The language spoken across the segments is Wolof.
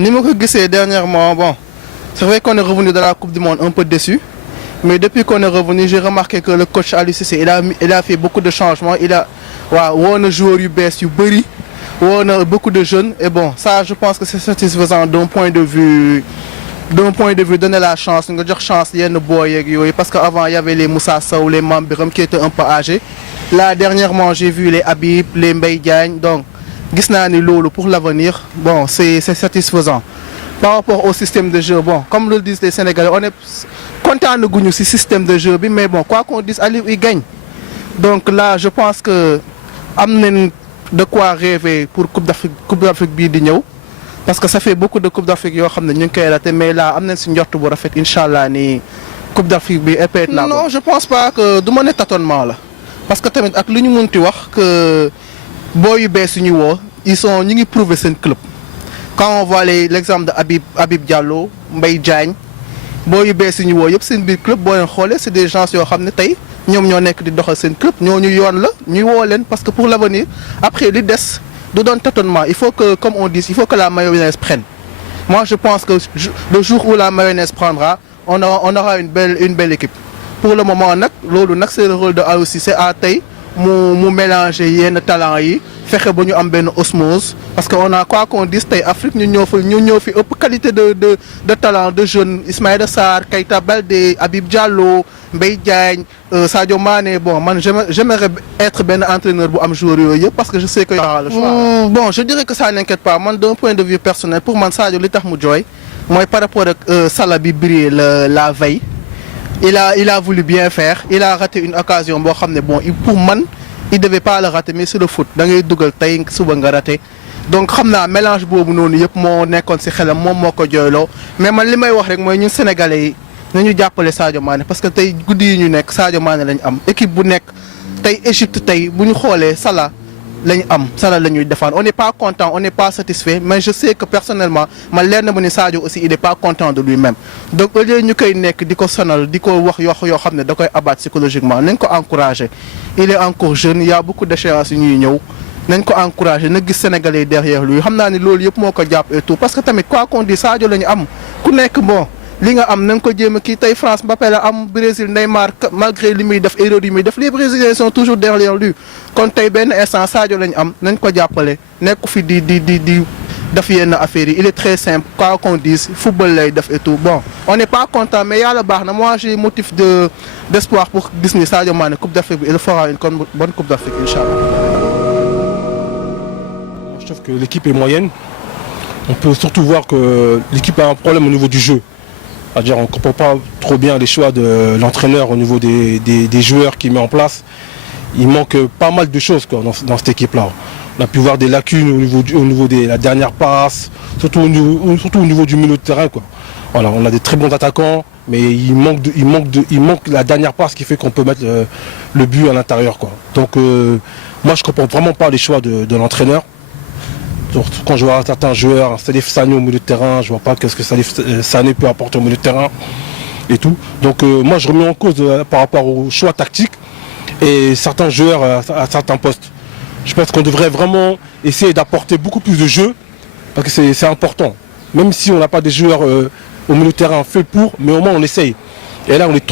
Nimo Guissé dernièrement, bon, c'est vrai qu'on est revenu de la Coupe du Monde un peu déçu. Mais depuis qu'on est revenu, j'ai remarqué que le coach Aliou Cissé, il a fait beaucoup de changements. Il a joueur UBS, beaucoup de jeunes. Et bon, ça, je pense que c'est satisfaisant d'un point de vue donner la chance, une chance, il y a une boy, parce qu'avant il y avait les Moussa Sow, les Mambiram qui étaient un peu âgés. Là, dernièrement, j'ai vu les Habib, les Mbaye Diagne. Donc, pour l'avenir, bon, c'est satisfaisant. Par rapport au système de jeu, bon, comme le disent les Sénégalais, on est content de gagner ce système de jeu, mais bon, quoi qu'on dise, Aliou, il gagne. Donc là, je pense que amener de quoi rêver pour Coupe d'Afrique Bidigno. Parce que ça fait beaucoup de Coupe d'Afrique qui ont raté, mais là, amener une sorte de fait, Inch'Allah, ni Coupe d'Afrique bi non, je pense pas que du mon tâtonnement là. Parce que tamit ak lu ñu mënti wax que boy yu bees yu ñu woo ñu ngi prouver seen club. Quand on voit l'exemple de Habib Diallo, Mbaye Diagne, boy yu bees yu ñu woo yëpp seen biir club boo leen xoolee c'est des gens yoo xam ne tey ñoom ñoo nekk di doxal seen club ñooñu yoon la ñuy woo leen parce que pour l'avenir après li des du doon tâtonnement. Il faut que, comme on dit, il faut que la mayonnaise prenne. Moi, je pense que le jour où la mayonnaise prendra, on aura une belle équipe. Pour le moment, c'est le rôle de Aliou Cissé à taille, mélanger les talents, faire que nous ayons une osmose. Parce qu'on a quoi qu'on dise, l'Afrique, nous avons une qualité de talent de jeunes. Ismaïla Sarr, Keita Baldé, Habib Diallo, Mbaye Diagne, Sadio Mané. Bon, j'aimerais être un entraîneur pour un joueur parce que je sais qu'il y aura le choix. Bon, je dirais que ça n'inquiète pas. Moi, d'un point de vue personnel, pour moi, Sadio, l'état Moudjoy, moi, par rapport à Salah Bibri la veille, il a voulu bien faire. Il a raté une occasion. Bon, pour moi, il ne devait pas le rater, mais c'est le foot. Dans les double time, souvent raté. Donc, je sais mélange bobu non yep mo nekkon ci xelam mom moko joylo mais man limay wax rek moy ñun sénégalais nañu jappalé Sadio Mané parce que tay goudi ñu nek Sadio Mané lañ am équipe bu nek tay Égypte tay buñu xolé Salah lañ am Salah lañuy défendre. On n'est pas content, on n'est pas satisfait, mais je sais que personnellement man leer na ni Sadio aussi il n'est pas content de lui-même. Donc au lieu ñu koy nek diko sonal diko wax yo xamné da koy abattre psychologiquement nañ ko encourager. Il est encore jeune, il y a beaucoup d'échéances ñuy ñew. Nañ ko encourager na gis sénégalais derrière lui xam naa ni loolu yëpp moo ko jàpp et tout parce que tamit quoi qu'on dit Sadio la ñu am ku nekk bon li nga am na nga ko jéem a kii tey France Mbappé la am Brésil Neymar malgré li muy def erreur yi muy def les Brésiliens sont toujours derrière lui kon tey benn instant Sadio la ñu am nañ ko jàppale nekku fi di def yenn affaires yi il est très simple quoi qu'on dise football lay def et tout bon on n'est pas content mais yàlla baax na moi j'ai motif d'espoir pour gis ni Sadio Mané Coupe d'Afrique bi il fera une bonne Coupe d'Afrique inchallah. Je trouve que l'équipe est moyenne. On peut surtout voir que l'équipe a un problème au niveau du jeu. C'est-à-dire on ne comprend pas trop bien les choix de l'entraîneur au niveau des joueurs qu'il met en place. Il manque pas mal de choses quoi, dans cette équipe-là. On a pu voir des lacunes au niveau de la dernière passe, surtout au niveau du milieu de terrain, quoi. Voilà, on a des très bons attaquants, mais il manque la dernière passe qui fait qu'on peut mettre le but à l'intérieur, quoi. Donc moi je ne comprends vraiment pas les choix de l'entraîneur. Quand je vois certains joueurs, Salif Sané au milieu de terrain, je vois pas qu'est-ce que Salif Sané peut apporter au milieu de terrain et tout. Donc moi je remets en cause par rapport aux choix tactiques et certains joueurs à certains postes. Je pense qu'on devrait vraiment essayer d'apporter beaucoup plus de jeu parce que c'est important. Même si on n'a pas des joueurs au milieu de terrain faits pour, mais au moins on essaye. Et là on est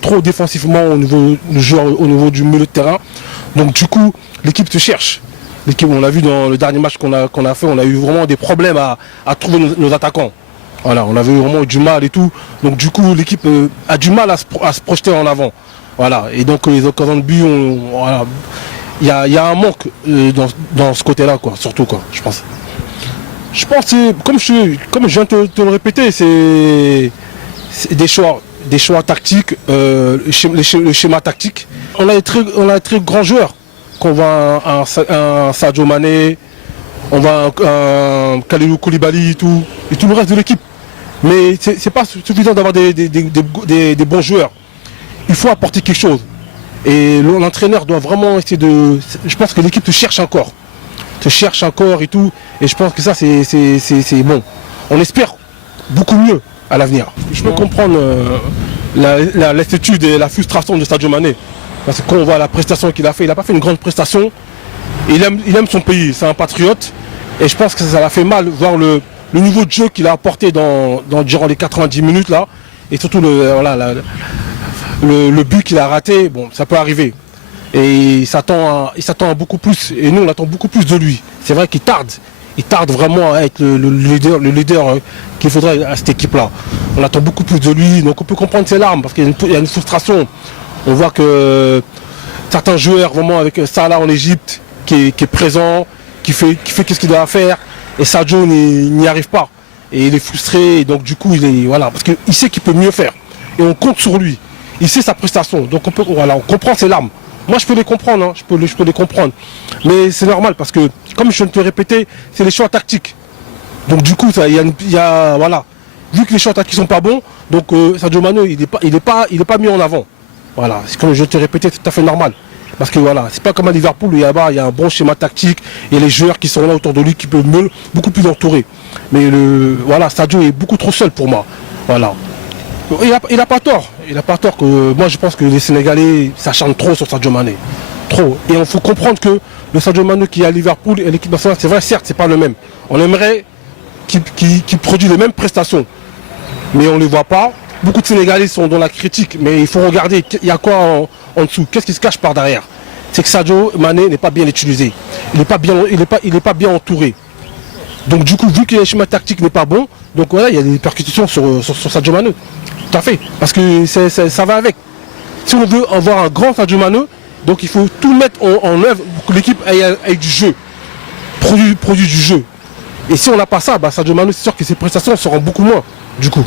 trop défensivement au niveau du milieu de terrain. Donc du coup l'équipe se cherche. L'équipe, on l'a vu dans le dernier match qu'on a fait, on a eu vraiment des problèmes à trouver nos attaquants. Voilà, on avait vraiment du mal et tout. Donc du coup, l'équipe a du mal à se projeter en avant. Voilà, et donc les occasions de but, voilà, il y a un manque dans ce côté-là, quoi, surtout quoi, je pense. Je pense que, comme je viens de te le répéter, c'est des choix tactiques, le schéma tactique. On a des très grands joueurs. On voit un Sadio Mané, on voit un Kalidou Koulibaly et tout le reste de l'équipe. Mais c'est pas suffisant d'avoir des bons joueurs. Il faut apporter quelque chose. Et l'entraîneur doit vraiment essayer de... Je pense que l'équipe te cherche encore et tout. Et je pense que ça c'est bon. On espère beaucoup mieux à l'avenir. Je peux comprendre la lassitude et la frustration de Sadio Mané. Parce que quand on voit la prestation qu'il a fait, il n'a pas fait une grande prestation. Il aime son pays, c'est un patriote. Et je pense que ça l'a fait mal voir le le niveau de jeu qu'il a apporté durant les 90 minutes là, et surtout le but qu'il a raté, bon, ça peut arriver. Et il s'attend à beaucoup plus, et nous on attend beaucoup plus de lui. C'est vrai qu'il tarde vraiment à être le leader qu'il faudrait à cette équipe-là. On attend beaucoup plus de lui, donc on peut comprendre ses larmes, parce qu'il y a une frustration. On voit que certains joueurs, vraiment avec Salah en Égypte, qui est présent, qui fait ce qu'il doit faire, et Sadio n'y arrive pas. Et il est frustré, et donc du coup, parce qu'il sait qu'il peut mieux faire. Et on compte sur lui. Il sait sa prestation, donc on comprend ses larmes. Moi, je peux les comprendre, hein. je peux les comprendre. Mais c'est normal, parce que, comme je viens de te répéter, c'est les choix tactiques. Donc du coup, voilà. Vu que les choix tactiques sont pas bons, donc Sadio Mané, il est pas mis en avant. Voilà, c'est comme je te répétais, c'est tout à fait normal. Parce que voilà, c'est pas comme à Liverpool où il y a un bon schéma tactique et les joueurs qui sont là autour de lui qui peuvent beaucoup plus l'entourer. Mais Sadio est beaucoup trop seul pour moi. Voilà. Il a pas tort. Il a pas tort que moi je pense que les Sénégalais s'acharnent trop sur Sadio Mané. Trop. Et il faut comprendre que le Sadio Mané qui est à Liverpool et l'équipe nationale, c'est vrai, certes, c'est pas le même. On aimerait qu'il produise les mêmes prestations. Mais on ne les voit pas. Beaucoup de Sénégalais sont dans la critique, mais il faut regarder, il y a quoi en dessous, qu'est-ce qui se cache par derrière. C'est que Sadio Mané n'est pas bien utilisé, il n'est pas bien entouré. Donc du coup, vu que le schéma tactique n'est pas bon, donc voilà, il y a des percussions sur Sadio Mané. Tout à fait, parce que ça va avec. Si on veut avoir un grand Sadio Mané, donc il faut tout mettre en œuvre pour que l'équipe ait du jeu, produit du jeu. Et si on n'a pas ça, Sadio Mané, c'est sûr que ses prestations seront beaucoup moins, du coup.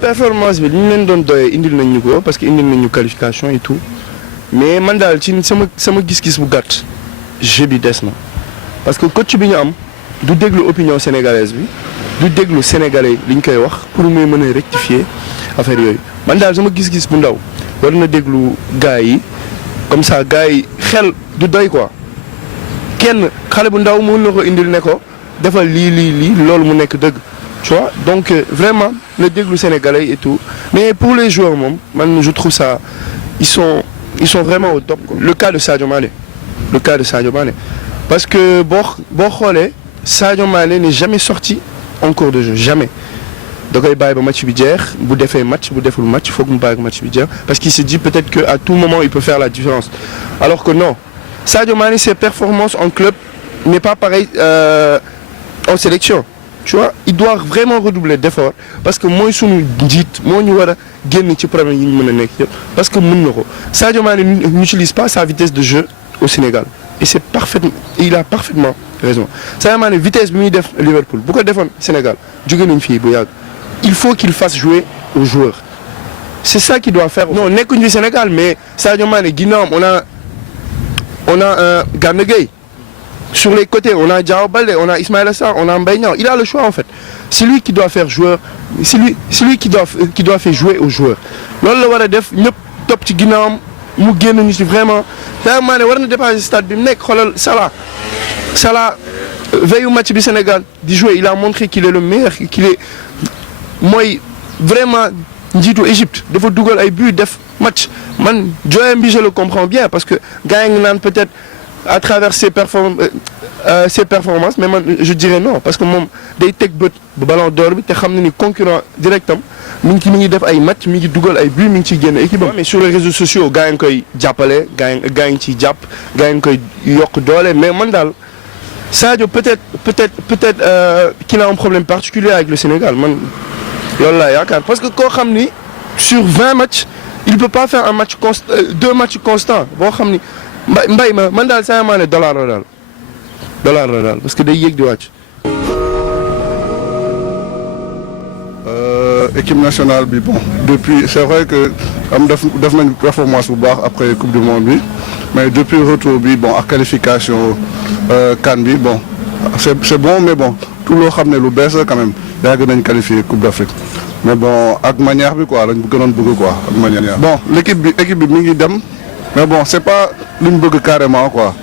Performance bi li ñu leen doon doyee indil nañ ñu ko parce que indil nañ ñu qualification et tout mais man daal ci sama gis-gis bu gàtt jeu bi des na parce que coach bi ñu am du déglu opinion sénégalaise bi du déglu sénégalais li ñu koy wax pour muy mën a rectifier affaire yooyu man daal sama gis-gis bu ndaw war na déglu gars yi comme ça gars yi xel du doy quoi kenn xale bu ndaw mën na ko indil ne ko defal lii loolu mu nekk dëgg. Tu vois, donc vraiment le déglu sénégalais et tout, mais pour les joueurs je trouve ça ils sont vraiment au top quoi. Le cas de Sadio Mané parce que boo xoolee Sadio Mané n'est jamais sorti en cours de jeu, jamais. da koy bàyyi ba match bi jeex bu defee match bu deful match foog mu bàyyi ba match bi jeex parce qu'il se dit peut-être que à tout moment il peut faire la différence alors que non. Sadio Mané ses performances en club n'est pas pareil en sélection. Tu vois, il doit vraiment redoubler d'efforts parce que mooy sunu njiit moo ñu war a génn ci problème yi ñu mën a nekk yëpp parce que mën na ko Sadio Mané n'utilise pas sa vitesse de jeu au Sénégal et il a parfaitement raison. Sadio Mané vitesse bi muy def Liverpool bu ko defoon Sénégal jóge nañ fii bu yàgg il faut qu'il fasse jouer aux joueurs c'est ça qu'il doit faire. Non nekkuñu fi Sénégal mais Sadio Mané ginnaawam on a Gana Gueye. Sur les côtés, on a Diao Baldé, on a Ismaïla Sarr, on a Mbaye Niang. Il a le choix en fait. C'est lui qui doit faire joueur, c'est lui qui doit faire jouer aux joueurs. Loolu la war a def ñëpp topp ci ginnaawam mu génn ñu ci vraiment. Sadio Mané war na dépasser stade bi mu nekk xoolal Salah veille au match du Sénégal di jouer, il a montré qu'il est le meilleur, qu'il est mooy vraiment njiitu Égypte dafa dugal ay but def match man jooyam bi je le comprends bien parce que gars yi naan peut-être à travers ses performances mais man je dirais non parce que moom day teg bët bu ballon d'or bi te xam na ni concurrent directam mi ngi def ay match mi ngi dugal ay but mi ngi ciy génn équipe mais sur les réseaux sociaux gars yi ngi koy jàppale gars yi ngi ciy jàpp gars yi ngi koy yokk doole mais man daal Sadio peut-être qu'il a un problème particulier avec le Sénégal man loolu laa yaakaar parce que koo xam ni sur 20 matchs il peut pas faire un match deux matchs constants boo xam ni mbay ma man daal Sadio Mané dollar la daal parce que day yéeg di wàcc. Équipe nationale bi bon depuis c'est vrai que def nañ performance bu baax après coupe du monde bi mais depuis retour bi bon ak qualification CAN bi bon c'est bon mais bon tout loo xam ne lu bees la quand même yàgg nañ qualifier coupe d'Afrique mais bon ak manière bi quoi lañ gënoon bëgg quoi ak manière. bon équipe bi mi ngi dem. mais bon c'est pas lu ñu bëgg carrément quoi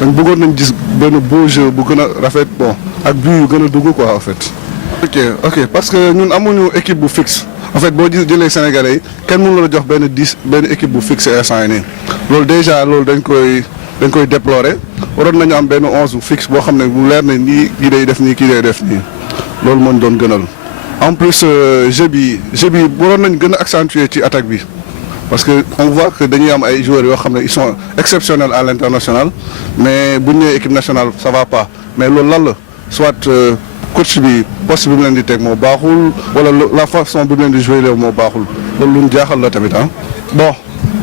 dañ bëggoon nañ gis benn beau jeu bu gën a rafet bon ak but yu gën a dugg quoi en fait. ok parce que ñun amuñu équipe bu fixe en fait boo jëlee Sénégalais yi kenn mënu la jox benn équipe bu fixe instant yii nii loolu déjà dañ koy dañ koy déplorer waroon nañu am benn 11 bu fixe boo xam ne bu leer na nii kii day def nii kii day def nii loolu moo ñu doon gënal. en plus jeu bi waroon nañ gën a accentuer ci attaque bi parce que on voit que dañuy am ay joueurs yoo xam ne ils sont exceptionnels à l'international mais bu ñu nee équipe nationale ça va pas mais loolu lan la soit coach bi poste bi mu leen di teg moo baaxul wala la façon bi mu leen di jouer léew moo baaxul loolu lu ñu jaaxal la tamit ah. bon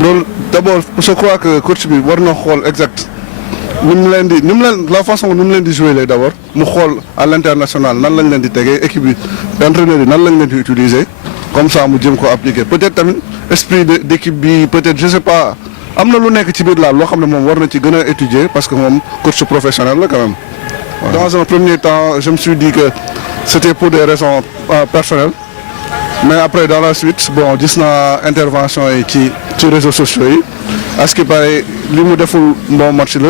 loolu d'abord je crois que coach bi war na xool exact la façon ni mu leen di jouer léegi d'abord mu xool à l'international nan lañ leen di tegee équipe bi entraîneur yi nan lañ leen di utiliser comme ça mu jëm ko appliquer peut-être tamit esprit d'équipe bi peut-être je sais pas am na lu nekk ci biir laal loo xam ne moom war na ci gën a étudier parce que moom coach professionnel la quand même. Dans un premier temps je me suis dit que c'était pour des raisons personnelles mais après dans la suite bon gis naa intervention yi ci réseaux sociaux yi à ce qui paraît li mu deful bon match la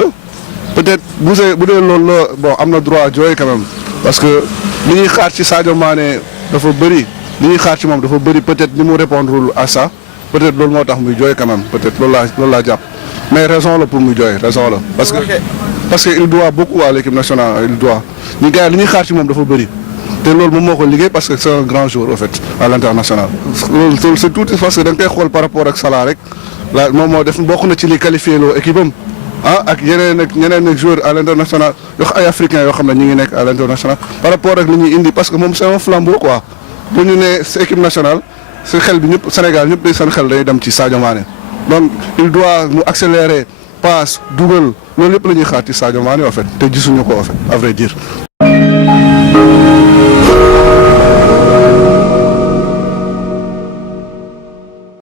peut-être bu dee loolu la bon am na droit jooy quand même parce que li ñuy xaar ci Sadio Mané dafa bëri li ñuy xaar ci moom dafa bëri peut-être ni mu répondre à ça peut-être loolu moo tax muy jooy quand même peut-être loolu laa jàpp mais raison la pour muy jooy raison la parce que il doit beaucoup à l'équipe nationale il doit ñu gars li ñuy xaar ci moom dafa bëri te loolu moom moo ko liggéey parce que c'est un grand joueur au fait à l'international loolu c'est tout parce que da nga koy xool par rapport ak Salah rek la moom moo def bokk na ci li qualifié loo équipe am ak ñeneen ak joueurs à l'international yoo ay africains yoo xam ne ñu ngi nekk à l'international par rapport ak li ñuy indi parce que moom c'est un flambeau quoi bu ñu nee sa équipe nationale sa xel bi ñëpp Sénégal ñëpp day seen xel day dem ci Sadio Mané donc il doit mu accélérer passe dugal loolu lépp la ñuy xaar ci Sadio Mané en fait te gisuñu ko en fait à vrai dire